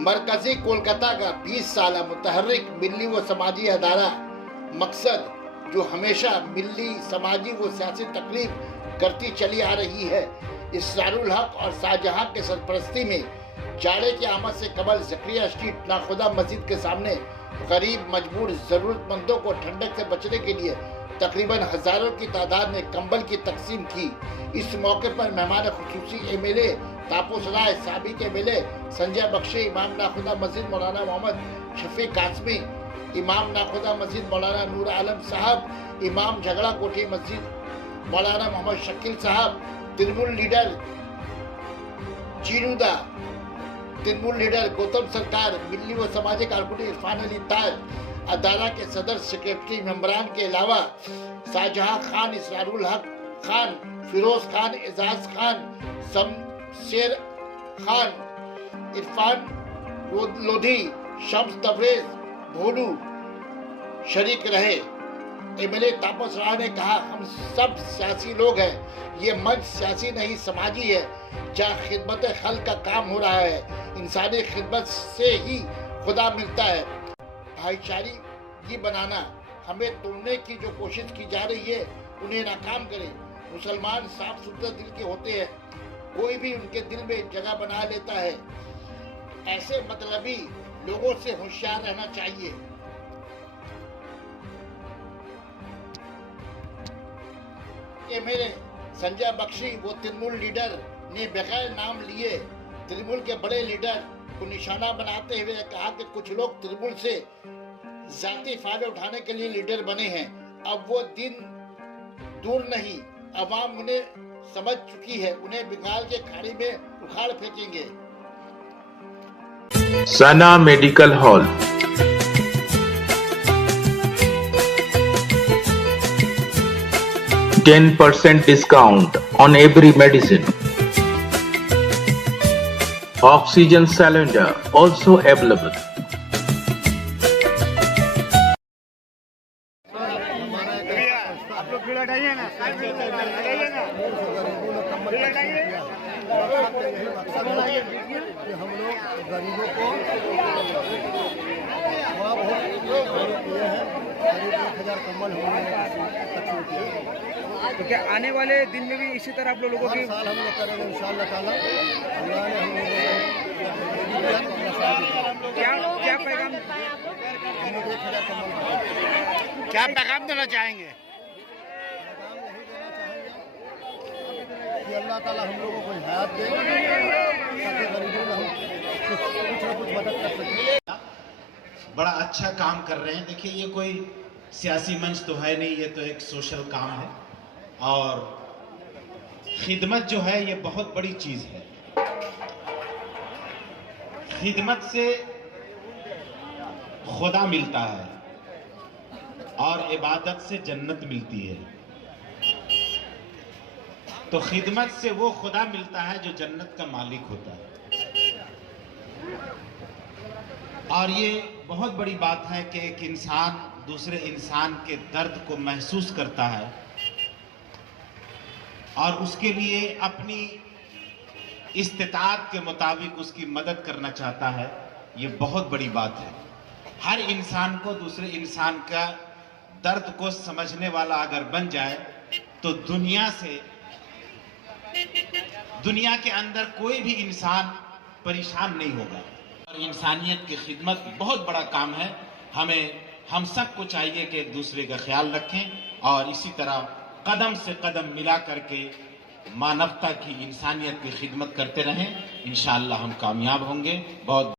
मरकजी कोलकाता का 20 साल मुतहर्रिक मिल्ली व समाजी अदारा मकसद जो हमेशा मिल्ली समाजी व सियासी तकलीफ करती चली आ रही है, इसरारुल हक और शाहजहां के सरपरस्ती में जाड़े की आमद से कबल जकरिया स्ट्रीट नाखुदा मस्जिद के सामने गरीब मजबूर जरूरतमंदों को ठंडक से बचने के लिए तकरीबन हजारों की तादाद में कंबल की तकसीम की। इस मौके पर मेहमान खुसूसी एमएलए तापुस राय, साबिक एमएलए संजय बख्शी, इमाम नाखुदा मस्जिद मौलाना मोहम्मद शफीक कासमी, इमाम नाखुदा मस्जिद मौलाना नूर आलम साहब, इमाम झगड़ा कोठी मस्जिद मौलाना मोहम्मद शकील साहब, तृणमूल लीडर चीनूदा, तृणमूल लीडर गौतम सरकार, मिल्ली व समाजी कारकुन इरफान अली ताज, अदारा के सदर सेक्रेटरी मेंबरान के अलावा शाहजहां खान, इसरारुल हक खान, फिरोज खान, एजाज खान, शमशेर खान, इरफान लोधी, शम्स तबरेज, भोलू शरीक रहे। एमएलए तापस राय ने कहा, हम सब सियासी लोग हैं, ये मंच सियासी नहीं समाजी है, जहाँ खिदमत खल्क का काम हो रहा है। इंसानी खिदमत से ही खुदा मिलता है। भाईचारी बनाना, हमें तोड़ने की जो कोशिश की जा रही है उन्हें नाकाम करें। मुसलमान साफ सुथरे दिल के होते हैं, कोई भी उनके दिल में जगह बना लेता है। ऐसे मतलबी लोगों से होशियार रहना चाहिए। मेरे संजय बख्शी वो तृणमूल लीडर ने बगैर नाम लिए तृणमूल के बड़े लीडर को निशाना बनाते हुए कहा कि कुछ लोग तृणमूल से जाती फायदे उठाने के लिए लीडर बने हैं। अब वो दिन दूर नहीं, अवाम उन्हें समझ चुकी है, उन्हें बंगाल के खाड़ी में उखाड़ फेंकेंगे। सना medical hall, %10 discount on every medicine. Oxygen cylinder also available. आप लोग भीड़ हटाइए ना, हटाइए ना, भीड़ हटाइए। यही मकसद है कि हम लोग गरीबों को थोड़ा बहुत किए हैं। करीब 1000 कंबल हमने तकसीम किए हैं। तो क्या आने वाले दिन में भी इसी तरह आप लोगों की हर साल हम लोग करेंगे इंशाअल्लाह ताला। अल्लाह ने हम लोगों को क्या पैगाम, हम लोग 1000 कंबल क्या पैगाम देना चाहेंगे? पैगाम यही देना चाहेंगे कि अल्लाह ताला हम लोगों को हिदायत दे ताकि गरीबों में हम कुछ न कुछ मदद कर सकें। बड़ा अच्छा काम कर रहे हैं। देखिए, ये कोई सियासी मंच तो है नहीं, ये तो एक सोशल काम है और खिदमत जो है ये बहुत बड़ी चीज है। खिदमत से खुदा मिलता है और इबादत से जन्नत मिलती है। तो खिदमत से वो खुदा मिलता है जो जन्नत का मालिक होता है। और ये बहुत बड़ी बात है कि एक इंसान दूसरे इंसान के दर्द को महसूस करता है और उसके लिए अपनी इस्तिताअत के मुताबिक उसकी मदद करना चाहता है। ये बहुत बड़ी बात है। हर इंसान को दूसरे इंसान का दर्द को समझने वाला अगर बन जाए तो दुनिया के अंदर कोई भी इंसान परेशान नहीं होगा। और इंसानियत की खिदमत बहुत बड़ा काम है। हम सबको चाहिए कि एक दूसरे का ख्याल रखें और इसी तरह कदम से कदम मिला करके मानवता की, इंसानियत की खिदमत करते रहें। इंशाअल्लाह हम कामयाब होंगे। बहुत